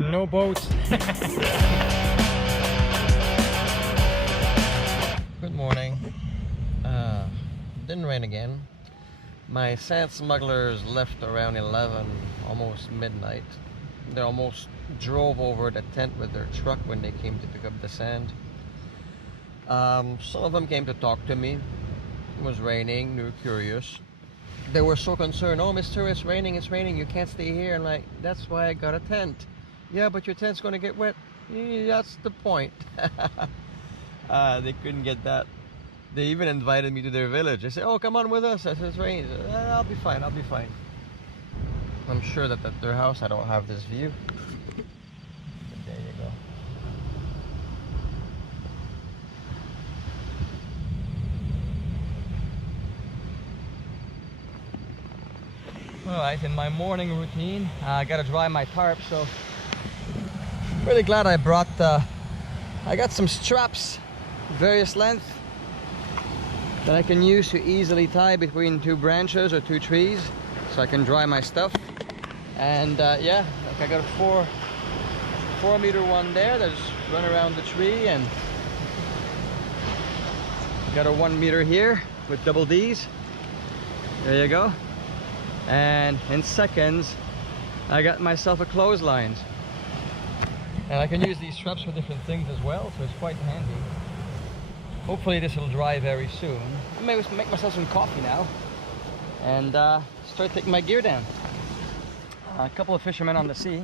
No boats. Good morning. Didn't rain again. My sand smugglers left around 11, almost midnight. They almost drove over the tent with their truck when they came to pick up the sand. Some of them came to talk to me. It was raining, they were curious. They were so concerned, oh mister, it's raining, you can't stay here. And like, that's why I got a tent. Yeah, but your tent's gonna get wet. Yeah, that's the point. They couldn't get that. They even invited me to their village. They said, oh, come on with us. I said, it's raining. I'll be fine, I'll be fine. I'm sure that at their house I don't have this view. But there you go. Alright, in my morning routine, I gotta dry my tarp, so really glad I brought I got some straps, various lengths, that I can use to easily tie between two branches or two trees, so I can dry my stuff. And yeah, like I got a 4-meter one there that just run around the tree, and got a 1 meter here with double D's. There you go. And in seconds, I got myself a clothesline. And I can use these straps for different things as well, so it's quite handy. Hopefully this will dry very soon. I may make myself some coffee now and start taking my gear down. A couple of fishermen on the sea.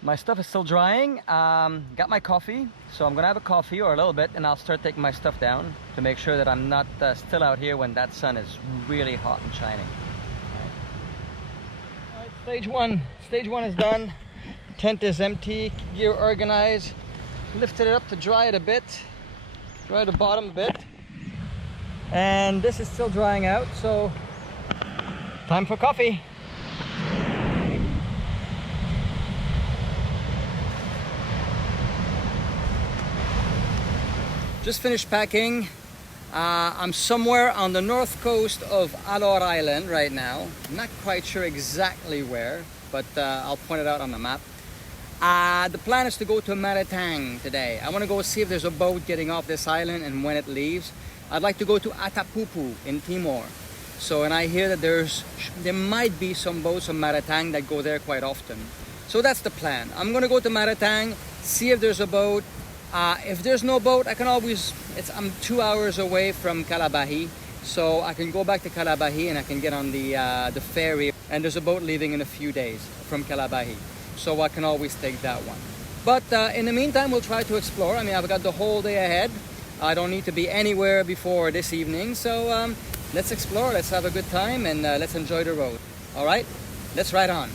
My stuff is still drying. Got my coffee, so I'm gonna have a coffee or a little bit, and I'll start taking my stuff down to make sure that I'm not still out here when that sun is really hot and shining. All right, stage one is done. Tent is empty, gear organized. Lifted it up to dry it a bit, dry the bottom a bit, and this is still drying out, so time for coffee. Just finished packing. I'm somewhere on the north coast of Alor Island right now. I'm not quite sure exactly where, but I'll point it out on the map. The plan is to go to Maritaing today. I want to go see if there's a boat getting off this island and when it leaves. I'd like to go to Atapupu in Timor. So, and I hear that there might be some boats on Maritaing that go there quite often. So that's the plan. I'm going to go to Maritaing, see if there's a boat. If there's no boat, I can always, I'm 2 hours away from Kalabahi, so I can go back to Kalabahi and I can get on the ferry. And there's a boat leaving in a few days from Kalabahi, so I can always take that one. But in the meantime, we'll try to explore. I mean, I've got the whole day ahead. I don't need to be anywhere before this evening, so let's explore, let's have a good time, and let's enjoy the road. All right, let's ride on.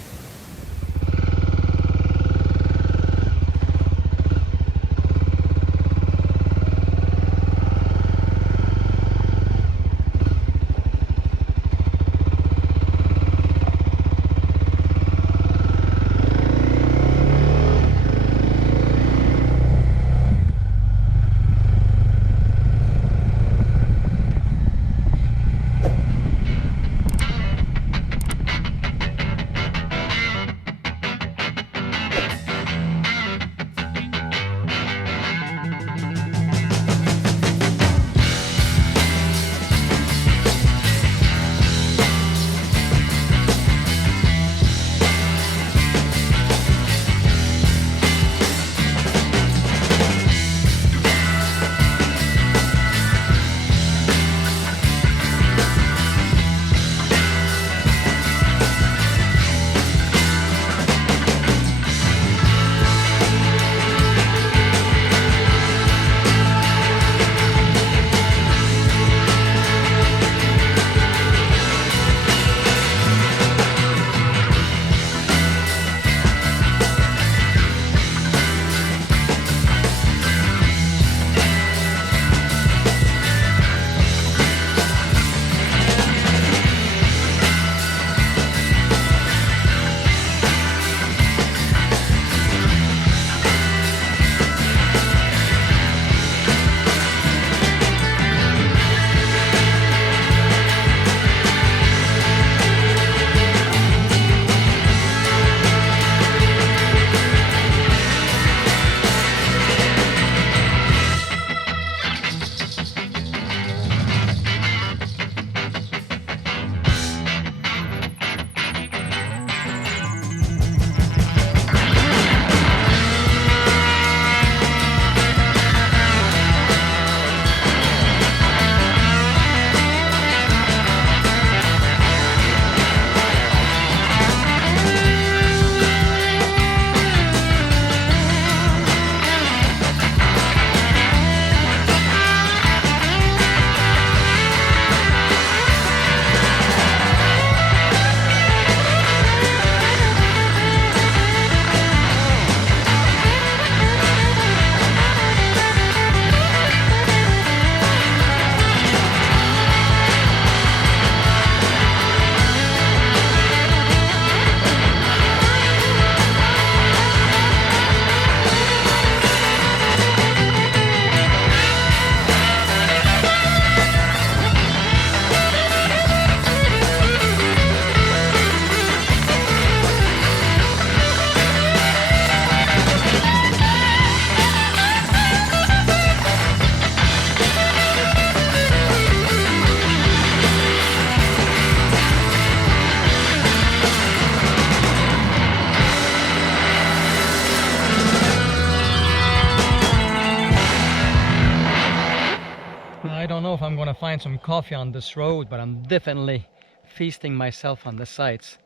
I don't know if I'm going to find some coffee on this road, but I'm definitely feasting myself on the sights.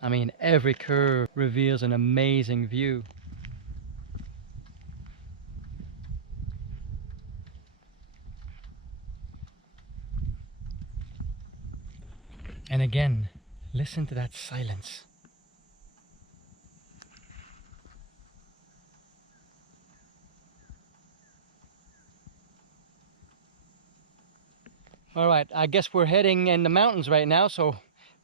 I mean, every curve reveals an amazing view. And again, listen to that silence. All right, I guess we're heading in the mountains right now, so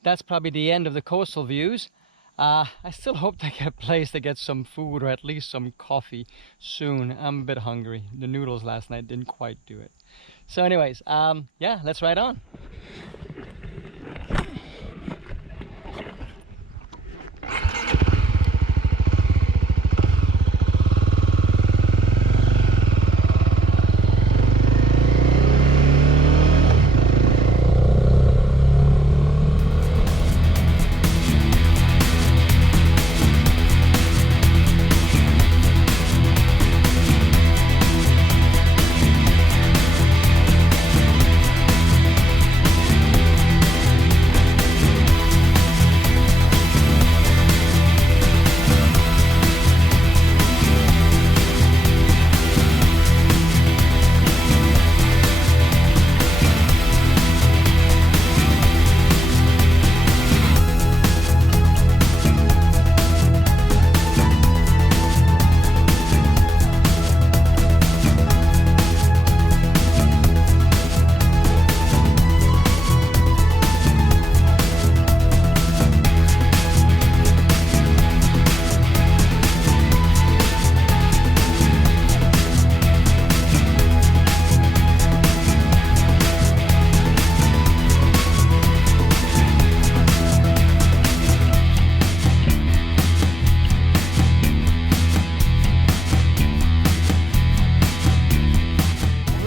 that's probably the end of the coastal views. I still hope to get a place to get some food or at least some coffee soon. I'm a bit hungry. The noodles last night didn't quite do it. So anyways, yeah, let's ride on.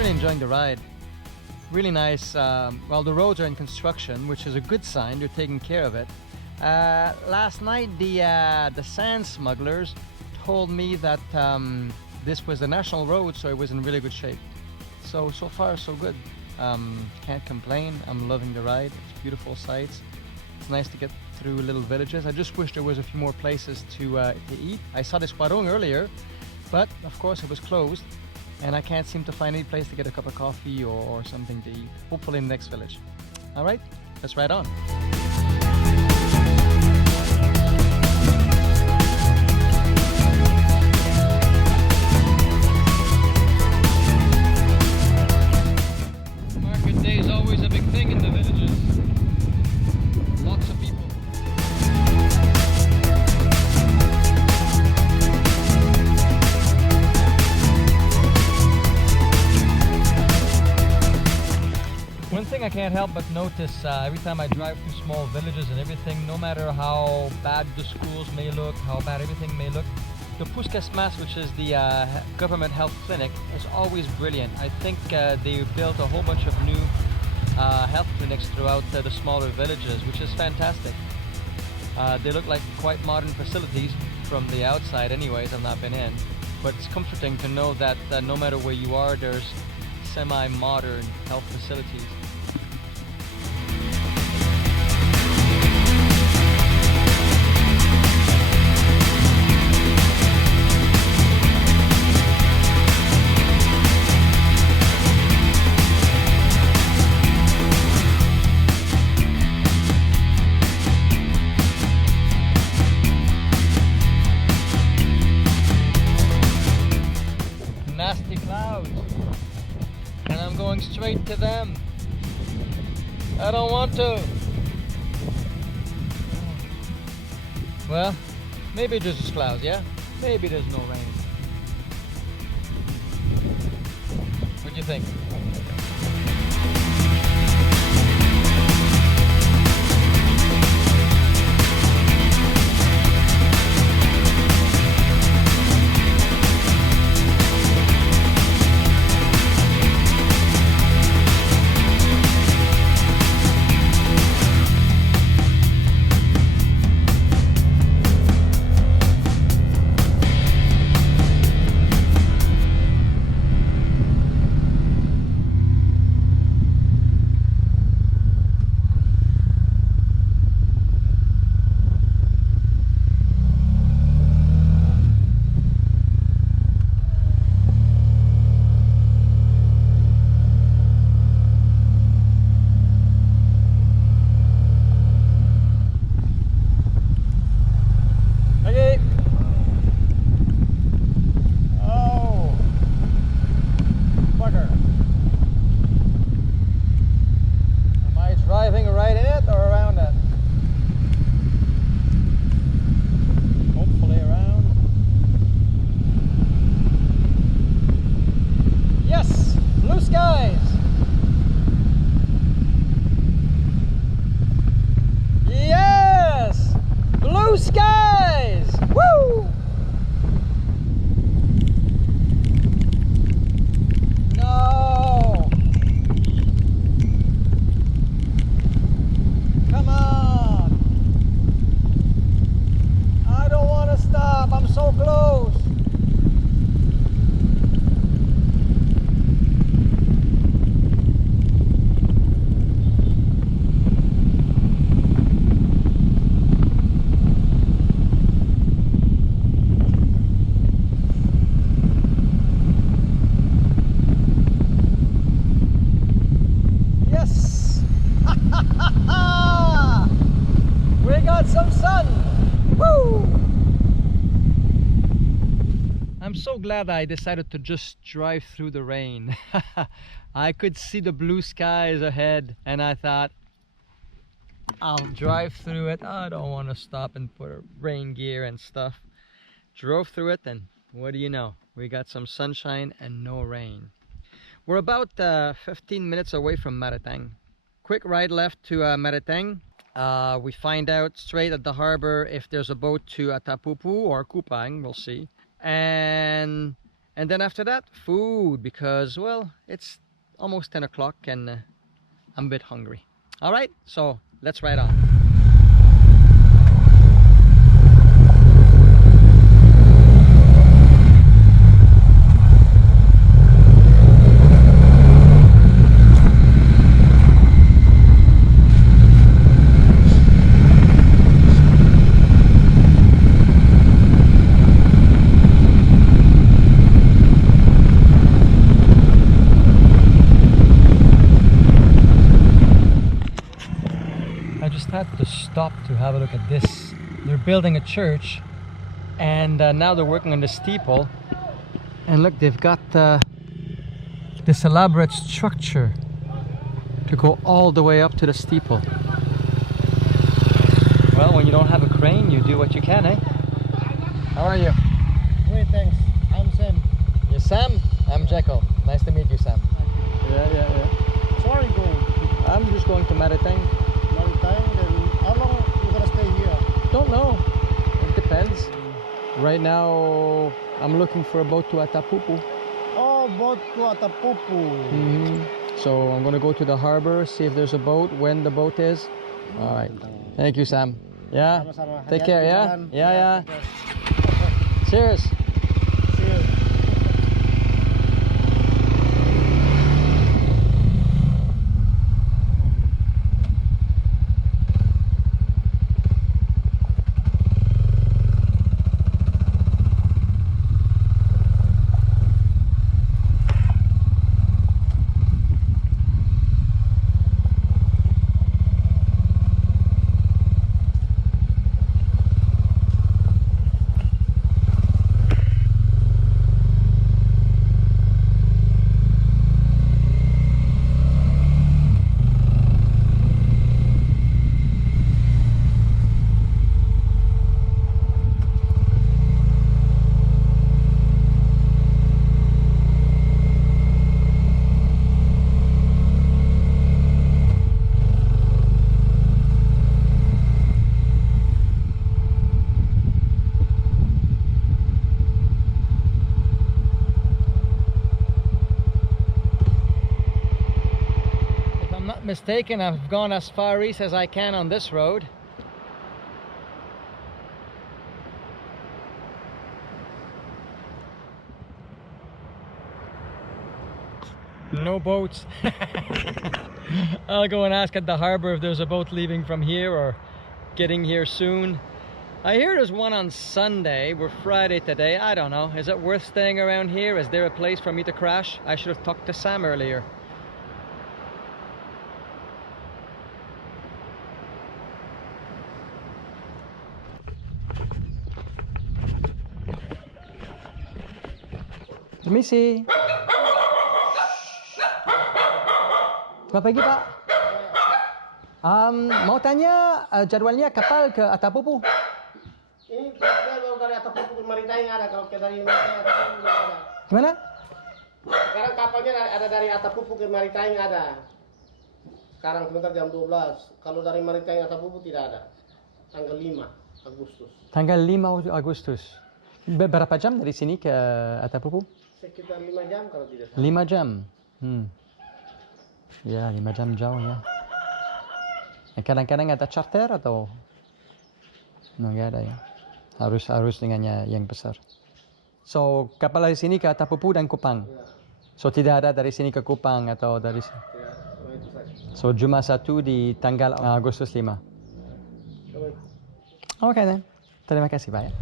Enjoying the ride. Really nice. Well, the roads are in construction, which is a good sign. They're taking care of it. Last night, the sand smugglers told me that this was a national road, so it was in really good shape. So far, so good. Can't complain. I'm loving the ride. It's beautiful sights. It's nice to get through little villages. I just wish there was a few more places to eat. I saw this Warung earlier, but of course it was closed. And I can't seem to find any place to get a cup of coffee or something to eat. Hopefully in the next village. All right, let's ride on. Market day is always a big thing in the villages. Lots of people. One thing I can't help but notice every time I drive through small villages and everything, no matter how bad the schools may look, how bad everything may look, the Puskesmas, which is the government health clinic, is always brilliant. I think they built a whole bunch of new health clinics throughout the smaller villages, which is fantastic. They look like quite modern facilities from the outside anyways. I've not been in, but it's comforting to know that no matter where you are, there's semi-modern health facilities. Nasty clouds. And I'm going straight to them. I don't want to. Well, maybe there's just clouds, yeah? Maybe there's no rain. What do you think? got some sun! Woo! I'm so glad I decided to just drive through the rain. I could see the blue skies ahead and I thought, I'll drive through it. I don't want to stop and put a rain gear and stuff. Drove through it and what do you know? We got some sunshine and no rain. We're about 15 minutes away from Maritaing. Quick ride left to Maritaing. We find out straight at the harbor if there's a boat to Atapupu or Kupang, we'll see. And then after that, food, because, well, it's almost 10 o'clock and I'm a bit hungry. All right, so let's ride on. Had to stop to have a look at this. They're building a church and now they're working on the steeple, and look, they've got this elaborate structure to go all the way up to the steeple. Well, when you don't have a crane, you do what you can, eh? How are you? Great, thanks. I'm Sam. You're Sam? I'm Jekyll. Nice to meet you, Sam. Yeah. So where are you going? I'm just going to Maritaing. Maritaing, then how long you gonna stay here? Don't know. It depends. Right now, I'm looking for a boat to Atapupu. Oh, boat to Atapupu. So I'm gonna go to the harbor, see if there's a boat, when the boat is. All right. Thank you, Sam. Yeah. Sama-sama. Take care. Yeah. Jalan. Yeah. Take care. Cheers. See you. Mistaken, I've gone as far east as I can on this road. No boats. I'll go and ask at the harbor if there's a boat leaving from here or getting here soon. I hear there's one on Sunday. We're Friday today. I don't know. Is it worth staying around here? Is there a place for me to crash? I should have talked to Sam earlier. Permisi. Selamat pagi, Pak. Mau tanya jadwalnya kapal ke Atapupu? Ini kalau dari Atapupu ke Maritaing ada, kalau dari Maritaing Atapupu tidak ada. Gimana? Sekarang kapalnya ada dari Atapupu ke Maritaing ada. Sekarang sebentar jam 12. Kalau dari Maritaing Atapupu tidak ada. Tanggal 5 Agustus. Tanggal 5 Agustus. Berapa jam dari sini ke Atapupu? Sekitar 5 jam kalau tidak salah. 5 jam. Ya, 5 jam jauh ya. Kadang-kadang ada charter atau nggak ada ya. Harus dengan yang besar. So kapal dari sini ke Atapupu dan Kupang. Ya. So tidak ada dari sini ke Kupang atau dari sini. Ya, cuma itu saja. So cuma satu di tanggal Agustus 5. Oke deh. Terima kasih Pak ya.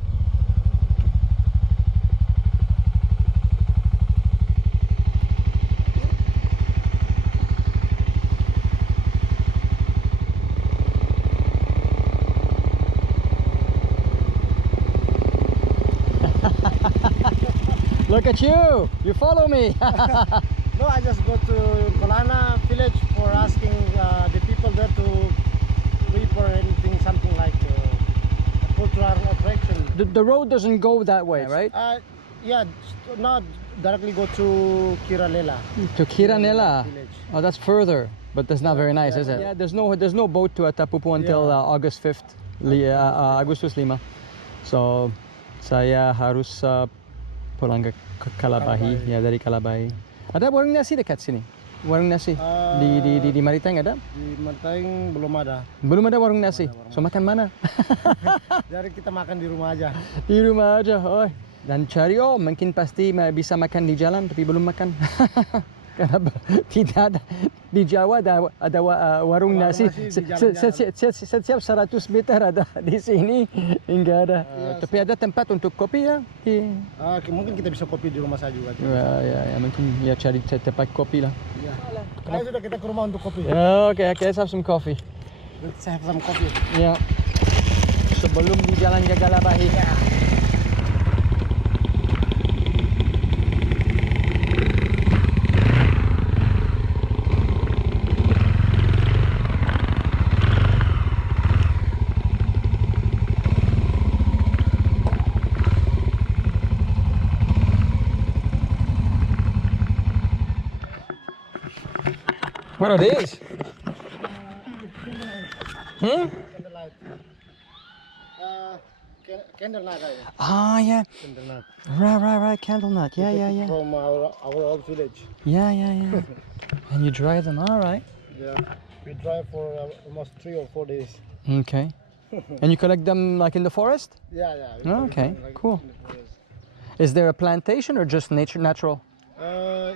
Look at you! You follow me! No, I just go to Kolana village for asking the people there to prepare anything, something like a cultural attraction. The road doesn't go that way, right? Yeah, not directly go to Kiralela. To Kiranela. Village. Oh, that's further, but that's not very nice, is it? Yeah, there's no boat to Atapupu until August 5th, Agustus 5. So saya harus pulang ke Kalabahi, ya dari Kalabahi. Ada warung nasi dekat sini? Warung nasi di Maritaing ada? Di Maritaing belum ada. Belum ada warung nasi. So makan mana? Jadi kita makan di rumah aja. Di rumah aja. Oh. Dan cari mungkin pasti bisa makan di jalan tapi belum makan. Kenapa? Tidak ada. Di Jawa ada warung nasi. Setiap 100 meter ada. Di sini enggak ada. Tapi ada tempat untuk kopi ya? Mungkin kita bisa kopi di rumah saya juga. Ya, mungkin ya cari tempat kopi lah. Ya. Ayo sudah kita ke rumah untuk kopi. Okay, let's have some coffee. Let's have some coffee. Ya. Sebelum di jalan ke Kalabahi. What are these? Candlelight. Candle nut. Ah, yeah. Candle nut. Right. Candle nut. Yeah. From our old village. Yeah. And you dry them, all right. Yeah. We drive for almost 3 or 4 days. Okay. And you collect them like in the forest? Yeah. Okay, cool. Is there a plantation or just natural?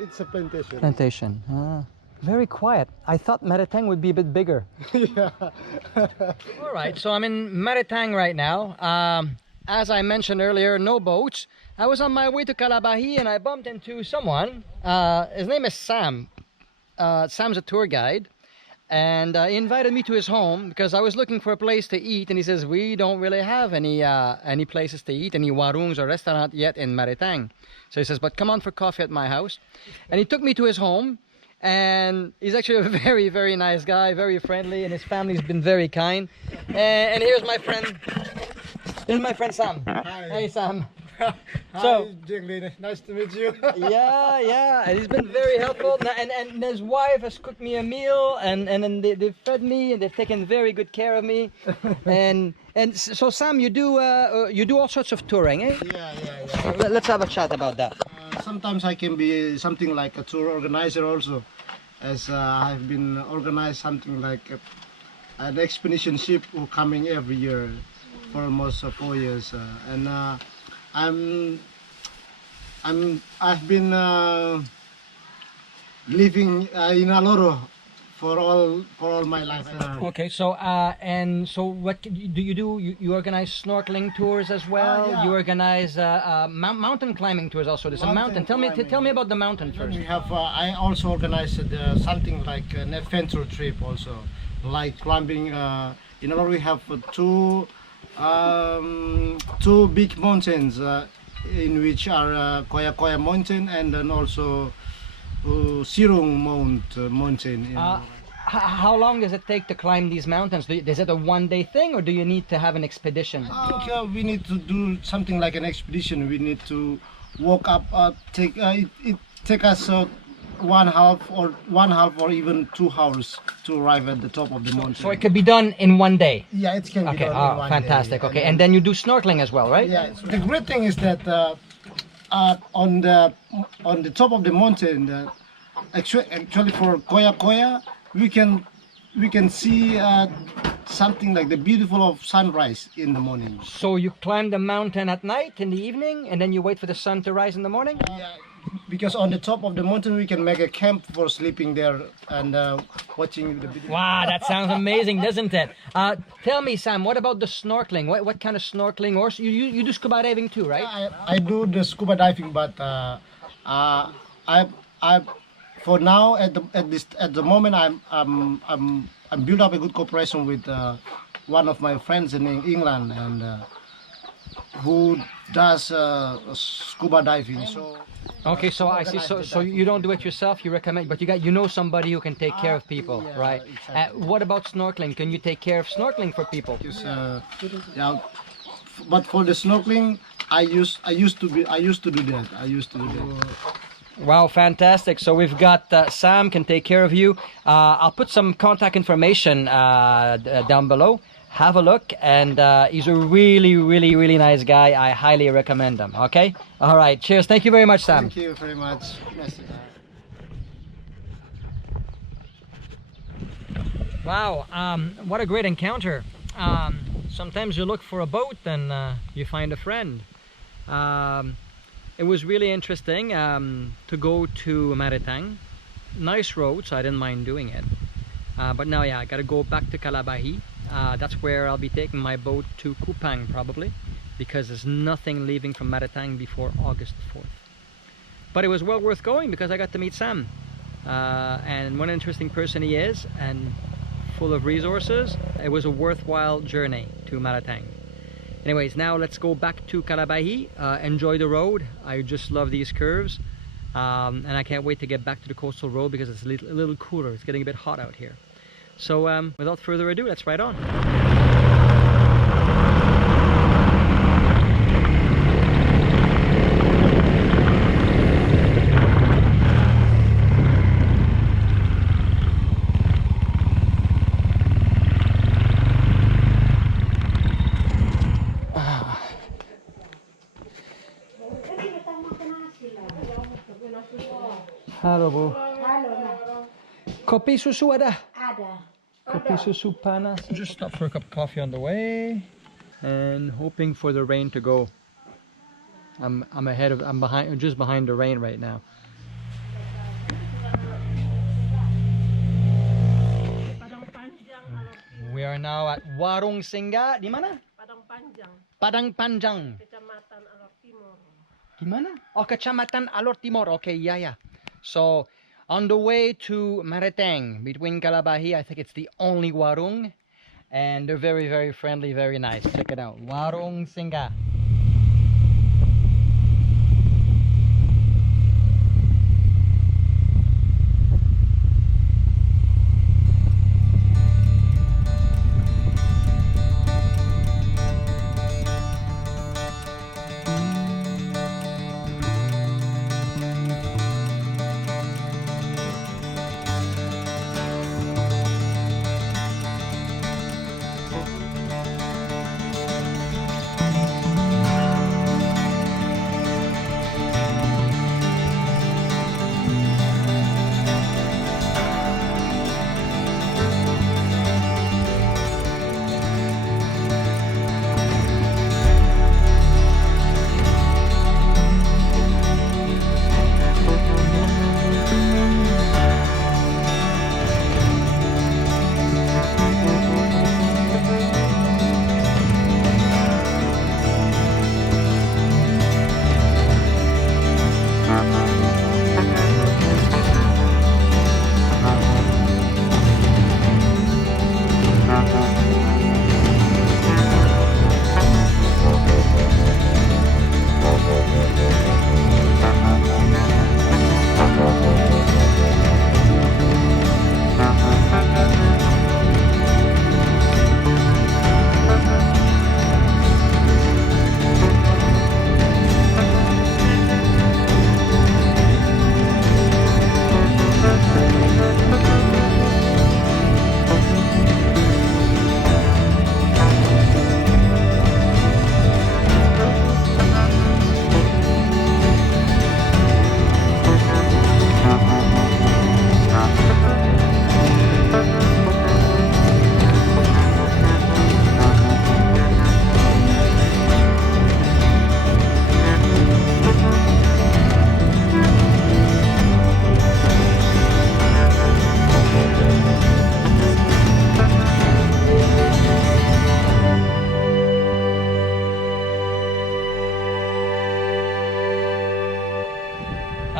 It's a plantation. Plantation. Very quiet. I thought Maritaing would be a bit bigger. Yeah. All right, so I'm in Maritaing right now. As I mentioned earlier, no boats. I was on my way to Kalabahi and I bumped into someone. His name is Sam. Sam's a tour guide. And he invited me to his home because I was looking for a place to eat. And he says, we don't really have any places to eat, any warungs or restaurant yet in Maritaing. So he says, but come on for coffee at my house. And he took me to his home. And he's actually a very, very nice guy, very friendly, and his family's been very kind. And here's my friend. Here's my friend Sam. Hi. Hey Sam. Hi, Jiggly. Nice to meet you. Yeah. And he's been very helpful. And his wife has cooked me a meal, and then they've fed me, and they've taken very good care of me. and so Sam, you do all sorts of touring, eh? Yeah. Let's have a chat about that. Sometimes I can be something like a tour organizer also, as I've been organized something like an expedition ship who coming every year for almost 4 years, and I've been living in Alor for all my life. Okay, so what do you do? You organize snorkeling tours as well. Yeah. You organize mountain climbing tours also. There's a mountain. Tell me about the mountain first. We have I also organized something like an adventure trip also, like climbing. In Alor we have two big mountains in which are Koya Koya mountain and then also Sirung mountain. How long does it take to climb these mountains? Is it a one-day thing, or do you need to have an expedition? I think we need to do something like an expedition. We need to walk up. It take us 1.5 or even 2 hours to arrive at the top of the mountain. So it could be done in one day. Yeah, it can be done in one fantastic. day. Okay, and then you do snorkeling as well, right? Yeah. The great thing is that on the top of the mountain, actually for Koya Koya, we can see something like the beautiful of sunrise in the morning. So you climb the mountain at night, in the evening, and then you wait for the sun to rise in the morning? Yeah, because on the top of the mountain we can make a camp for sleeping there and watching the beautiful. Wow, that sounds amazing, doesn't it? Tell me, Sam, what about the snorkeling? What kind of snorkeling? Or you do scuba diving too, right? I do the scuba diving, but I for now at the moment I'm build up a good cooperation with one of my friends in England, and who does scuba diving. So Okay, so I see. So you don't do it yourself. You recommend, but you know somebody who can take care of people, yeah, right? exactly. What about snorkeling? Can you take care of snorkeling for people? Because, yeah, but for the snorkeling, I used to do that. I used to do that. Wow, fantastic. So we've got Sam can take care of you. I'll put some contact information down below. Have a look, and he's a really, really, really nice guy. I highly recommend him. Okay. All right. Cheers. Thank you very much, Sam. Thank you very much. Merci. Wow, what a great encounter. Sometimes you look for a boat and you find a friend. It was really interesting to go to Maritaing. Nice road, so I didn't mind doing it. But now, yeah, I gotta go back to Kalabahi. That's where I'll be taking my boat to Kupang probably, because there's nothing leaving from Maritaing before August 4th. But it was well worth going because I got to meet Sam. And what an interesting person he is, and full of resources. It was a worthwhile journey to Maritaing. Anyways, now let's go back to Kalabahi. Enjoy the road. I just love these curves. And I can't wait to get back to the coastal road because it's a little cooler. It's getting a bit hot out here. So without further ado, let's ride on. Halo Bu. Halo, Nak. Kopi susu ada? Ada. Kopi susu panas. Just stop for a cup of coffee on the way, and hoping for the rain to go. I'm just behind the rain right now. We are now at Warung Singa. Di mana? Padang Panjang, Padang Panjang. Kecamatan Alor Timur. Di mana? Oh, Kecamatan Alor Timor. Okay, yeah. So, on the way to Maritaing, between Kalabahi, I think it's the only warung. And they're very, very friendly, very nice. Check it out. Warung Singa.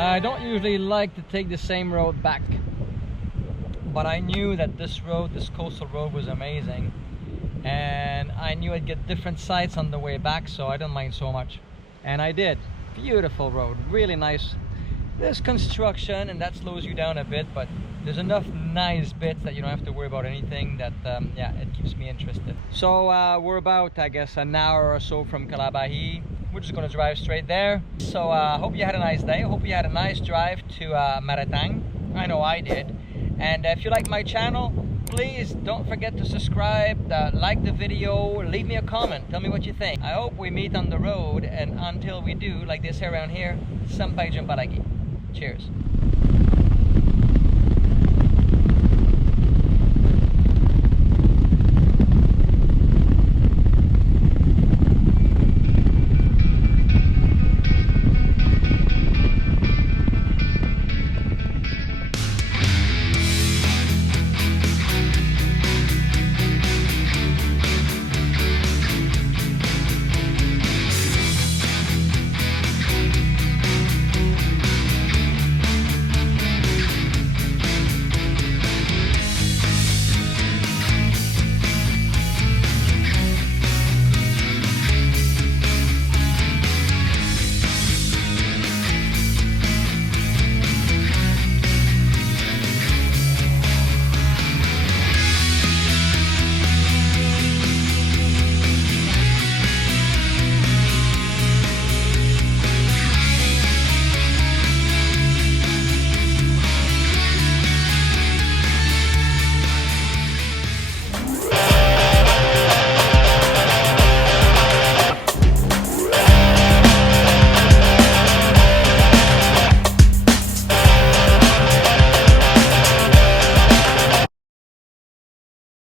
I don't usually like to take the same road back, but I knew that this road, this coastal road, was amazing, and I knew I'd get different sights on the way back, so I didn't mind so much. And I did. Beautiful road, really nice. There's construction and that slows you down a bit, but there's enough nice bits that you don't have to worry about anything. That yeah, it keeps me interested. So we're about, I guess, an hour or so from Kalabahi. We're just gonna drive straight there. So hope you had a nice day. Hope you had a nice drive to Maritaing. I know I did. And if you like my channel, please don't forget to subscribe, like the video, leave me a comment, tell me what you think. I hope we meet on the road, and until we do, like they say around here, sampay jumpa lagi. Cheers.